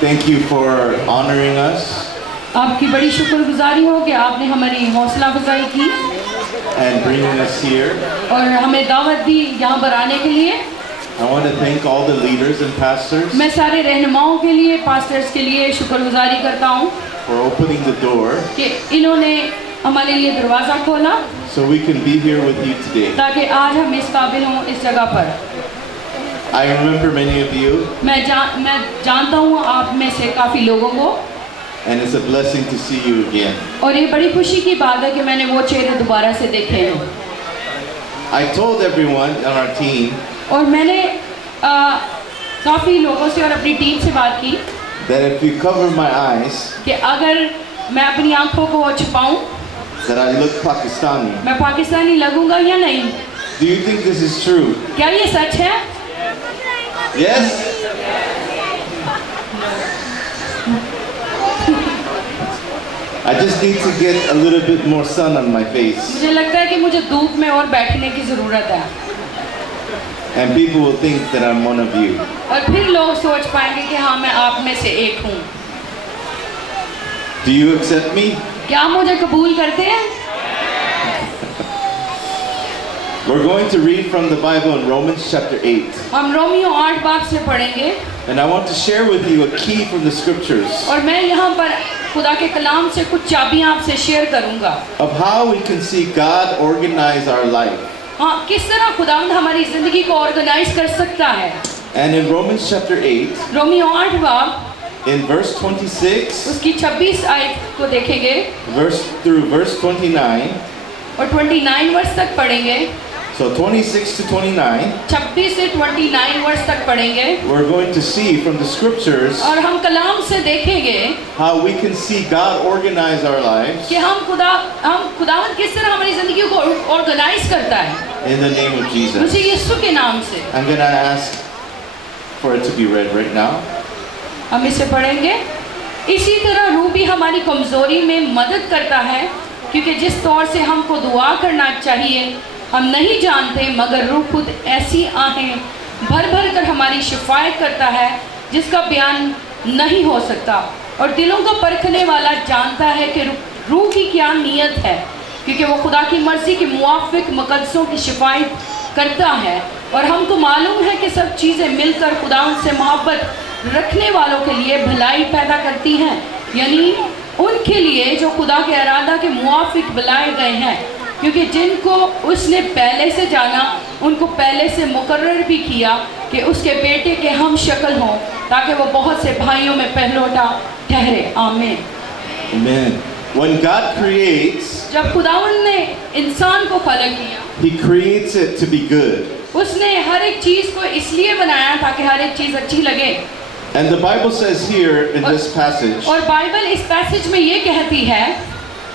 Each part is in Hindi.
Thank you for honoring us आपकी बड़ी शुक्रगुजारी हो कि आपने हमारी हौसला अफजाई की and bringing us here. और हमें दावत दी यहाँ पर आने के लिए। I want to thank all the leaders and pastors मैं सारे रहनुमाओं के लिए, पास्टर्स के लिए शुक्रगुजारी करता हूँ for opening the door कि इन्होंने हमारे लिए दरवाज़ा खोला so we can be here with you today. ताकि आज हम इस काबिल हों इस जगह पर। I remember many of you, मैं जानता हूँ आप में से काफ़ी लोगों को, and it's a blessing to see you again. और ये बड़ी खुशी की बात है कि मैंने वो चेहरे दोबारा से देखे हैं। I told everyone on our team और मैंने काफ़ी लोगों से और अपनी टीम से बात की that if you cover my eyes, कि अगर मैं अपनी आंखों को छुपाऊं, that I look Pakistani. मैं पाकिस्तानी लगूंगा या नहीं? Do you think this is true? क्या ये सच है? Yes? I just need to get a little bit more sun on my face, मुझे लगता है कि मुझे धूप में और बैठने की ज़रूरत है, and people will think that I'm one of you. और फिर लोग सोच पाएंगे कि हाँ मैं आप में से एक हूँ। Do you accept me? क्या आप मुझे कबूल करते हैं? We're going to read from the Bible in Romans chapter 8. हम रोमियो 8 बाब से पढ़ेंगे And I want to share with you a key from the scriptures और मैं यहाँ पर खुदा के कलाम से कुछ चाबियाँ आपसे शेयर करूँगा of how we can see God organize our life. हाँ, किस तरह खुदावंद हमारी ज़िंदगी को ऑर्गेनाइज कर सकता है। And in Romans chapter 8, Romeo 8 बाब in verse 26 उसकी 26 आयत को देखेंगे through verse 29, और 29 वर्ष तक पढ़ेंगे। so 26 to 29, 26 से 29 वर्ष तक पढ़ेंगे we're going to see from the scriptures और हम कलाम से देखेंगे how we can see God organize our lives कि हम खुदावंद किस तरह हमारी ज़िंदगी को ऑर्गेनाइज करता है in the name of Jesus. मुझे यीशु के नाम से। I'm going to ask for it to be read right now. हम इसे पढ़ेंगे। इसी तरह रूह भी हमारी कमज़ोरी में मदद करता है, क्योंकि जिस तौर से हमको दुआ करना चाहिए हम नहीं जानते, मगर रूह खुद ऐसी आहें भर भर कर हमारी शिफायत करता है जिसका बयान नहीं हो सकता। और दिलों को परखने वाला जानता है कि रूह की क्या नीयत है, क्योंकि वो खुदा की मर्ज़ी के मुआफ़िक मुक़द्दसों की शिफायत करता है। और हमको मालूम है कि सब चीज़ें मिलकर खुदा से मोहब्बत रखने वालों के लिए भलाई पैदा करती हैं, यानी उनके लिए जो खुदा के इरादा के मुआफ़िक बुलाए गए हैं, क्योंकि जिनको उसने पहले से जाना उनको पहले से मुकर्रर भी किया कि उसके बेटे के हम शक्ल हों, ताकि वो बहुत से भाइयों में पहलौठा ठहरे। आमीन। Amen. When God creates, जब खुदावंद ने इंसान को खलक किया, He creates it to be good. उसने हर एक चीज़ को इसलिए बनाया ताकि हर एक चीज़ अच्छी लगे। And the Bible says here in this passage और बाइबल इस पैसेज में ये कहती है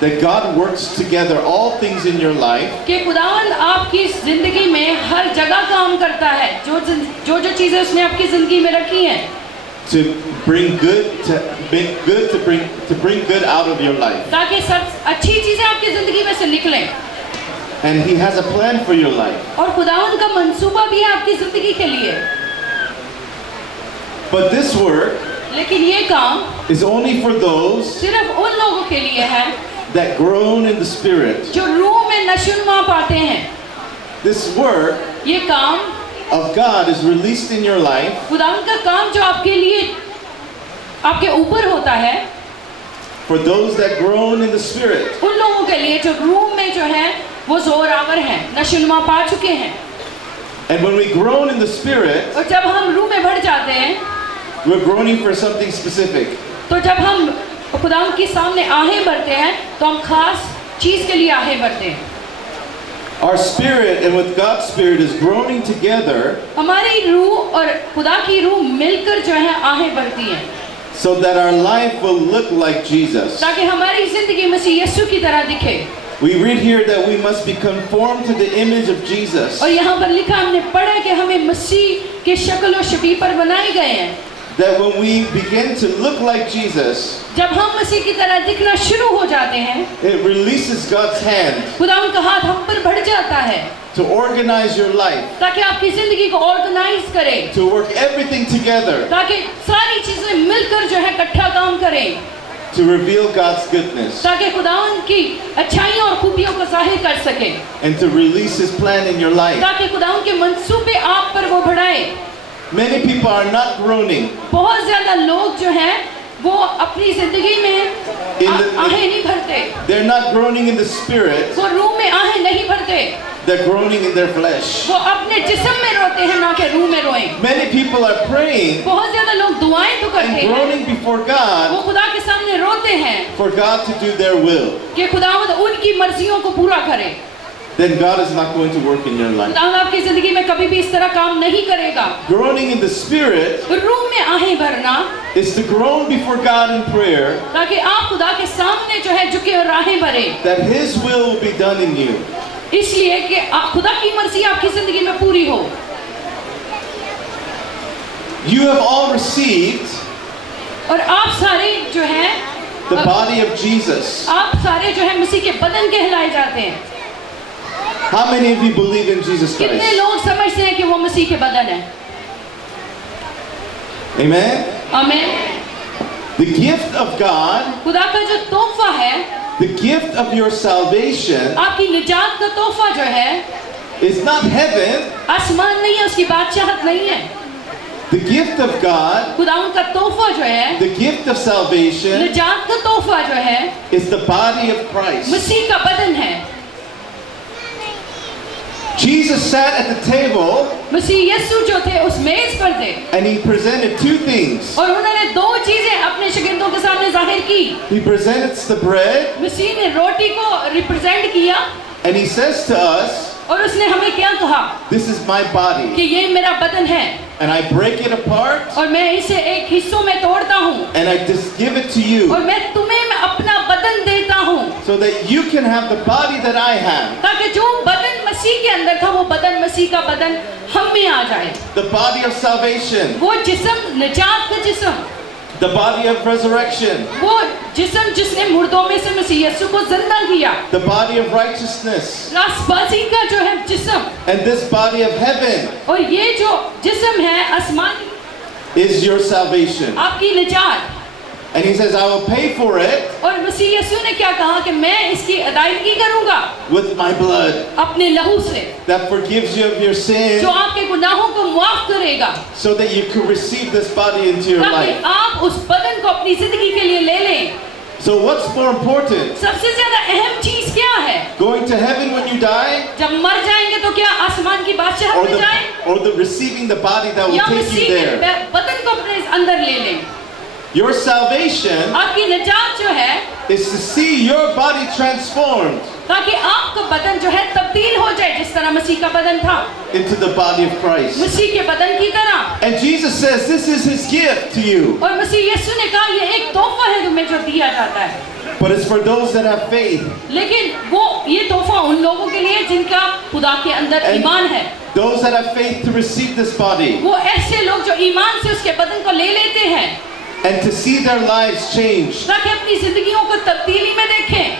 that God works together all things in your life कि खुदावंद आपकी ज़िंदगी में हर जगह काम करता है, जो चीज़ें उसने आपकी ज़िंदगी में रखी हैं to bring good out of your life. ताकि सब अच्छी चीज़ें आपकी ज़िंदगी में से निकलें। And He has a plan for your life. और खुदावंद का मंसूबा भी है आपकी ज़िंदगी के लिए। But this work लेकिन ये काम is only for those सिर्फ उन लोगों के लिए है that groan in the Spirit. जो रूह में नशुनमा पाते हैं। This work ये काम of God is released in your life खुदावंद का काम जो आपके लिए आपके ऊपर होता है, for those that groan in the Spirit. उन लोगों के लिए जो रूह में जो है वो जोरावर हैं, नशुनमा पा चुके हैं। And when we groan in the Spirit, और जब हम रूह में बढ़ जाते हैं we're groaning for something specific. तो जब हम खुदावंद के सामने आहें भरते हैं तो हम खास चीज़ के लिए आहें भरते हैं। Our spirit and with God's Spirit is groaning together हमारी रूह और खुदा की रूह मिलकर जो है आहें भरती हैं, so that our life will look like Jesus. ताकि हमारी जिंदगी मसीह यीशु की तरह दिखे। We read here that we must be conformed to the image of Jesus. और यहाँ पर लिखा हमने पढ़ा कि हमें मसीह के शक्ल और शबीह पर बनाए गए हैं। That when we begin to look like Jesus, जब हम मसीह की तरह दिखना शुरू हो जाते हैं, it releases God's hand खुदा उनका हाथ हम पर बढ़ जाता है to organize your life, ताकि आपकी जिंदगी को ऑर्गेनाइज करे, to work everything together ताकि सारी चीजें मिलकर जो है इकट्ठा काम करें to reveal God's goodness ताकि खुदावन की अच्छाइयों और खूबियों को जाहिर कर सके, and to release His plan in your life. ताकि खुदावन के मंसूबे आप पर वो बढ़ाए। Many people are not groaning. बहुत ज्यादा लोग जो हैं वो अपनी जिंदगी में आहें नहीं भरते, They're not groaning in the spirit. वो रूह में आहें नहीं भरते, They're groaning in their flesh. वो अपने जिस्म में रोते हैं ना कि रूह में रोएं। Many people are praying बहुत ज्यादा लोग दुआएं तो करते and हैं, groaning before वो God खुदा के सामने रोते हैं for God to do their will. कि खुदावंद उनकी मर्जियों को पूरा करे। Then God is not going to work in your life. खुदावंद आपकी जिंदगी में कभी भी इस तरह काम नहीं करेगा। Groaning in the spirit रूह में आहें भरना is to groan before God in prayer ताकि आप खुदा के सामने जो है झुके और आहें भरें, that His will will be done in you. इसलिए कि खुदा की मर्जी आपकी जिंदगी में पूरी हो। You have all received और आप सारे जो हैं the body of Jesus. आप सारे जो है मसीह के बदन कहलाए जाते हैं। How many of you believe in Jesus कितने Christ? लोग समझते हैं कि वो मसीह के बदन है? Amen? आमीन। The gift of God, खुदा का जो तोहफा है, the gift of your salvation आपकी निजात का तोहफा जो है, is not heaven. आसमान नहीं है, उसकी बादशाहत नहीं है। The gift of God, खुदा उनका तोहफा जो है, the gift of salvation निजात का तोहफा जो है, is the body of Christ. मसीह का बदन है। Jesus sat at the table मसीह यीशु जो थे उस मेज पर थे and He presented two things. और उन्होंने दो चीजें अपने शागिर्दों के सामने जाहिर की। He presents the bread मसीह ने रोटी को रिप्रेजेंट किया and He says to us, और उसने हमें क्या कहा this is my body कि ये मेरा बदन है and I break it apart और मैं इसे एक हिस्सों में तोड़ता हूँ and I just give it to you और मैं तुम्हें अपना बदन देता हूँ so that you can have the body that I have. ताकि जो बदन मसीह के अंदर था वो बदन मसीह का बदन हम में आ जाए। The body of salvation, वो जिस्म निजात का जिस्म, the body of resurrection, वो जिस्म जिसने मुर्दों में से मसीह यीशु को जिंदा किया, the body of righteousness, रास्तबाजी का जो है जिस्म, and this body of heaven और ये जो जिस्म है आसमान is your salvation. आपकी निजात। And He says, I will pay for it और मसीह यीशु ने क्या कहा कि मैं इसकी अदायगी करूंगा with my blood अपने लहू से that forgives you of your sin जो आपके गुनाहों को माफ करेगा so that you can receive this body into your ताकि life. आप उस बदन को अपनी जिंदगी के लिए ले लें। So what's more important? सबसे ज्यादा अहम चीज क्या है? Going to heaven when you die जब मर जाएंगे तो क्या आसमान की बादशाहत में जाएं or the receiving the body that will या take मसीह you के there? बदन को अपने अंदर ले लें? Your salvation आपकी निजात जो है is to see your body transformed ताकि आपका बदन जो है तब्दील हो जाए जिस तरह मसीह का बदन था into the body of Christ. मसीह के बदन की तरह। And Jesus says this is His gift to you. और मसीह यीशु ने कहा ये एक तोहफा है तुम्हें जो दिया जाता है, But it's for those that have faith. लेकिन वो ये तोहफा उन लोगों के लिए जिनका खुदा के अंदर And ईमान है, those that have faith to receive this body वो ऐसे लोग जो ईमान से उसके बदन को ले लेते हैं and to see their lives change, ताकि अपनी जिंदगियों को तब्दीली में देखें,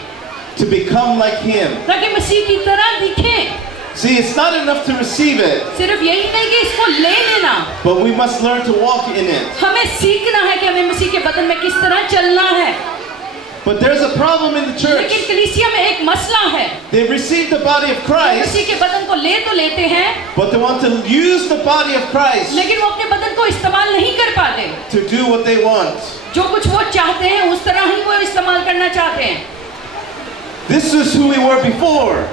to become like Him. ताकि मसीह की तरह दिखें। See, it's not enough to receive it, सिर्फ यही नहीं कि इसको ले लेना, but we must learn to walk in it. हमें सीखना है कि हमें मसीह के बदन में किस तरह चलना है। But there's a problem in the लेकिन church. कलीसिया में एक मसला है, They receive the body of Christ, मसीह के बदन को ले तो लेते हैं but they want to use the body of Christ लेकिन वो अपने बदन को इस्तेमाल नहीं कर पाते। to do what they want. जो कुछ वो चाहते हैं उस तरह ही वो इस्तेमाल करना चाहते हैं। This is who we were before.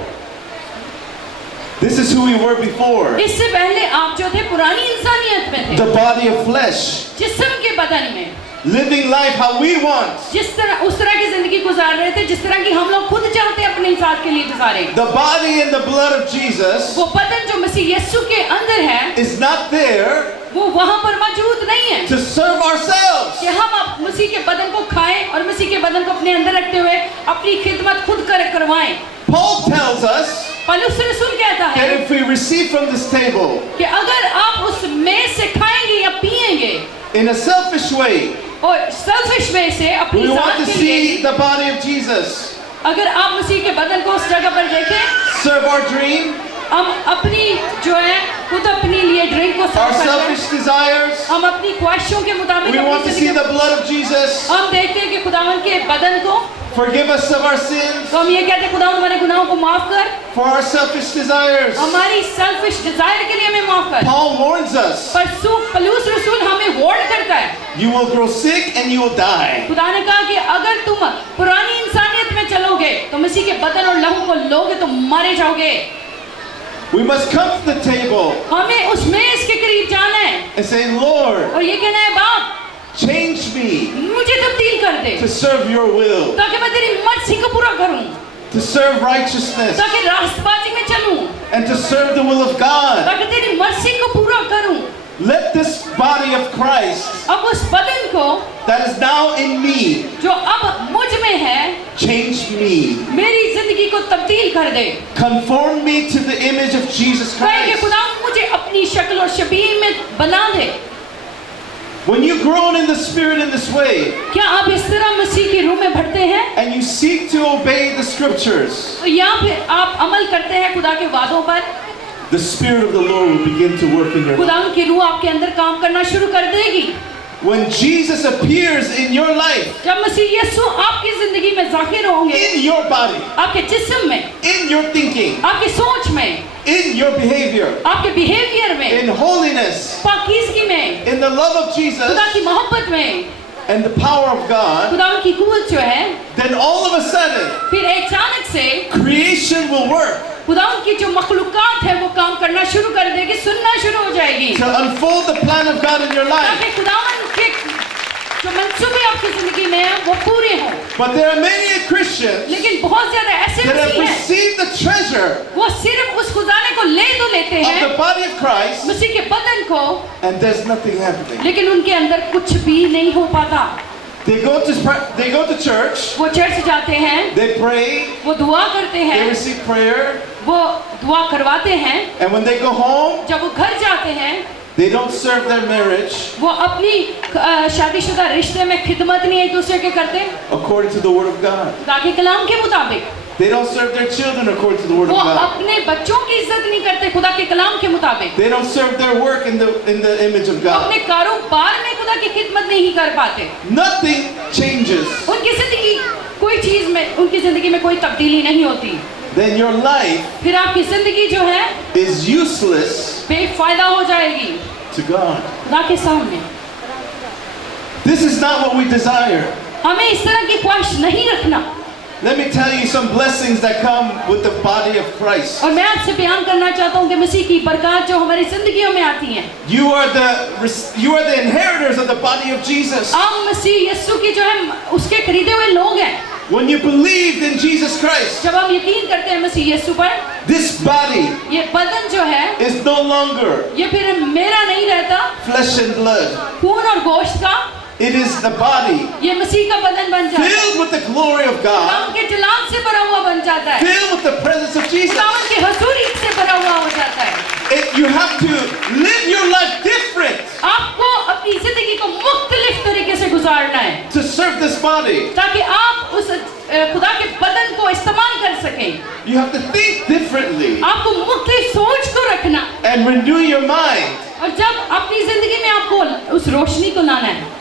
This is who we were before. इससे पहले आप जो थे पुरानी इंसानियत में थे, The body of flesh, जिस्म के बदन में, living life how we want. जिस तरह उस तरह की जिंदगी गुजार रहे थे जिस तरह की हम लोग खुद चाहते हैं अपने इंसान के लिए गुजारें। The body and the blood of Jesus वो बदन जो मसीह यीशु के अंदर है is not there वो वहाँ पर मौजूद नहीं है to serve ourselves. कि हम मसीह के बदन को खाएं और मसीह के बदन को अपने अंदर रखते हुए अपनी खिदमत खुद करवाएं। Paul tells us पौलुस रसूल कहता that है if we receive from this table कि अगर आप उस मेज से खाएंगे या पिएंगे in a selfish way, और सेल्फिश वे से अपनी we want जान to के लिए, see the body of Jesus अगर आप मसीह के बदन को उस जगह पर देखें, serve our dream, हम अपनी जो है खुद अपने लिए ड्रिंक को our सर्व करते हैं, selfish desires. हम अपनी ख्वाहिशों के मुताबिक We want to see the blood of Jesus. हम देखते हैं कि खुदावन के बदन को, Forgive us of our sins, तो हम ये कहते हैं खुदावन हमारे गुनाहों को माफ कर, for our selfish desires. हमारी सेल्फिश डिजायर के लिए हमें माफ कर। Paul warns us, पर पलूस रसूल हमें वार्न करता है, you will grow sick and you will die. खुदा ने कहा कि अगर तुम पुरानी इंसानियत में चलोगे तो मसीह के बदन और लहू को लोगे तो मारे जाओगे। We must come to the table हमें उस मेज के करीब जाना है and say, Lord, और ये कहना है बाप change me मुझे तब्दील कर दे, to serve your will, ताकि मैं तेरी मर्जी को पूरा करूं, to serve righteousness, ताकि रास्तबाजी में चलूं, and to serve the will of God. ताकि तेरी मर्जी को पूरा करूं। Let this body of Christ अब उस बदन को that is now in me जो अब मुझ में है change me. मेरी जिंदगी को तब्दील कर दे, Conform me to the image of Jesus कहे कि Christ. खुदा मुझे अपनी शक्ल और शबीह में बना दे। When you grow in the Spirit in this way, क्या आप इस तरह मसीह की रूह में बढ़ते हैं and you seek to obey the scriptures, या फिर आप अमल करते हैं खुदा के वादों पर, the Spirit of the Lord will begin to work in your life. खुदा की रूह आपके अंदर काम करना शुरू कर देगी। When Jesus appears in your life, जब मसीह यीशु आपकी जिंदगी में जाहिर होंगे, in your body, आपके जिस्म में, in your thinking, आपकी सोच में, in your behavior, आपके बिहेवियर में, in holiness, पाकीज़गी में, in the love of Jesus, खुदा की मोहब्बत में, and the power of God, खुदा की कुव्वत जो है, then all of a sudden, फिर अचानक से creation will work खुदा की जो मखलूकात है वो काम करना शुरू कर देगी, सुनना शुरू हो जाएगी, to unfold the plan of God in your life. ताकि खुदावन के जो मंसूबे आपकी जिंदगी में हैं वो पूरे हों। But there are many Christians लेकिन बहुत ज्यादा ऐसे that have मसीह हैं, received the treasure वो सिर्फ उस खुदाने को ले तो लेते of हैं, the body of Christ, मसीह के बदन को, and there's nothing happening. लेकिन उनके अंदर कुछ भी नहीं हो पाता। They go to church, वो चर्च जाते हैं, they pray, वो दुआ करते they हैं, receive prayer, वो दुआ करवाते हैं, and when they go home, जब वो घर जाते हैं they don't serve their marriage वो अपनी शादीशुदा रिश्ते में खिदमत नहीं एक दूसरे के करते, according to the word of God. खुदा के कलाम के मुताबिक They don't serve their children according to the word वो of God. अपने बच्चों की इज्जत नहीं करते खुदा के कलाम के मुताबिक, They don't serve their work in the image of वो God. अपने कारोबार में खुदा की खिदमत नहीं कर पाते, Nothing changes. उनकी जिंदगी कोई चीज में उनकी जिंदगी में कोई तब्दीली नहीं होती, Then your life फिर आपकी जिंदगी जो है is useless बेफायदा हो जाएगी to God. खुदा के सामने। This is not what we desire. हमें इस तरह की ख्वाहिश नहीं रखना। Let me tell you some blessings that come with the body of Christ. और मैं आपसे बयान करना चाहता हूँ कि मसीह की बरकत जो हमारी जिंदगियों में आती हैं, You are the inheritors of the body of Jesus. आप मसीह यीशु की जो है उसके खरीदे हुए लोग हैं। When you believed in Jesus Christ, जब हम यकीन करते हैं मसीह यीशु पर, this body ये बदन जो है is no longer ये फिर मेरा नहीं रहता, flesh and blood. खून और गोश्त का, It is the body ये मसीह का बदन बन जाता है, filled with the glory of God, खुदावंद के जलाल से भरा हुआ बन जाता है, filled with the presence of Jesus. खुदावंद की हजूरी से भरा हुआ हो जाता है। You have to live your life different आपको अपनी जिंदगी को मुख्तलिफ तरीके से गुजारना है to serve this body. ताकि आप उस खुदा के बदन को इस्तेमाल कर सकें। You have to think differently आपको मुख्तलिफ सोच को रखना, and renew your mind. और जब अपनी जिंदगी में आपको उस रोशनी को लाना है,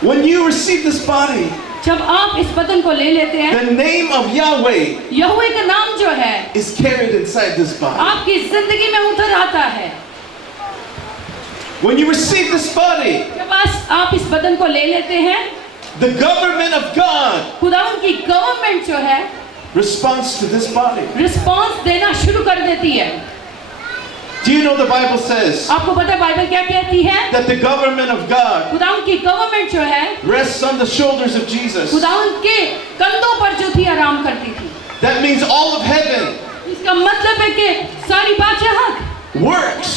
When you receive this body, जब आप इस बदन को ले लेते हैं, the name of Yahweh यहोवा का नाम जो है is carried inside this body. आपकी जिंदगी में उतर आता है। When you receive this body, जब आप इस बदन को ले लेते हैं, the government of God खुदावंद की गवर्नमेंट जो है responds to this body. Response देना शुरू कर देती है। Do you know the Bible says आपको पता है बाइबल क्या कहती है? that the government of God खुदावंद की गवर्नमेंट जो है rests on the shoulders of Jesus? खुदावंद के कंधों पर जो थी आराम करती थी। That means all of heaven इसका मतलब है कि सारी बादशाहत, works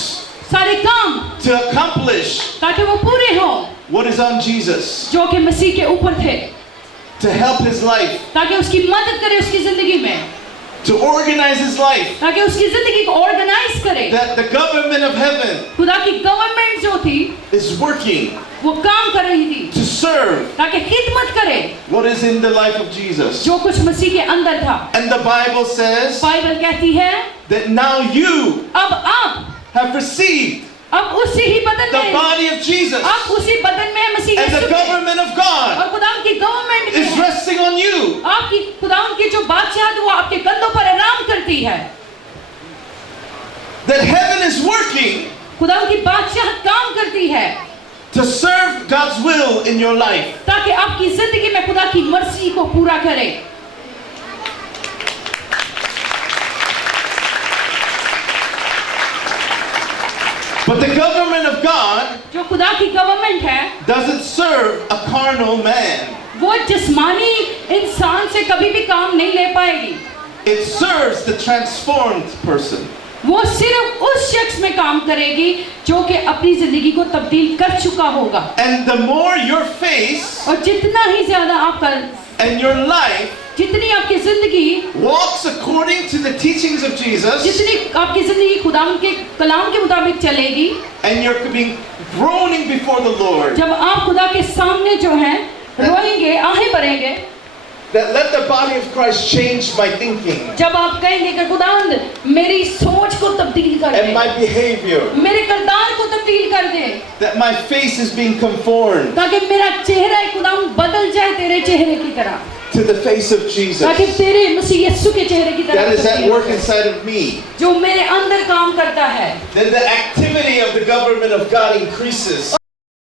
सारे काम to accomplish ताकि वो पूरे हो what is on Jesus, जो कि मसीह के ऊपर थे, to help his life, ताकि उसकी मदद करे उसकी जिंदगी में, to organize his life, ताकि उसकी जिंदगी को ऑर्गेनाइज करे। that the government of heaven खुदा की गवर्नमेंट जो थी is working वो काम कर रही थी to serve ताकि खिदमत करे what is in the life of Jesus. जो कुछ मसीह के अंदर था। And the Bible says Bible कहती है that now you अब आप have received अब उसी ही बदन the में body of Jesus. आप उसी बदन आपकी खुदावंद की जो बादशाहत वो आपके कंधों पर आराम करती है। That heaven is working खुदावंद की बादशाहत काम करती है to serve God's will in your life. ताकि आपकी जिंदगी में खुदा की मर्जी को पूरा करे। But the government of God जो खुदा की गवर्नमेंट है doesn't serve a carnal man. वो जिस्मानी इंसान से कभी भी काम नहीं ले पाएगी। It serves the transformed person. वो सिर्फ उस शख्स में काम करेगी जो कि अपनी जिंदगी को तब्दील कर चुका होगा। And the more your face और जितना ही ज्यादा आपका and your life जितनी आपकी जिंदगी walks according to the teachings of Jesus, जितनी आपकी जिंदगी खुदावंद के कलाम के मुताबिक चलेगी, and you're being groaning before the Lord, जब आप खुदा के सामने जो है रोएंगे, आहें भरेंगे, that let the body of Christ change my thinking जब आप कहेंगे कि खुदावंद मेरी सोच को तब्दील कर and दे, my behavior, मेरे किरदार को तब्दील कर दे, that my face is being conformed ताकि मेरा चेहरा खुदावंद बदल जाए तेरे चेहरे की तरह, to the face of ताकि Jesus. तेरे मसीह यीशु के चेहरे की तरह That is at तब्दील work हो जाए, inside of me. जो मेरे अंदर काम करता है। Then the activity of the government of God increases.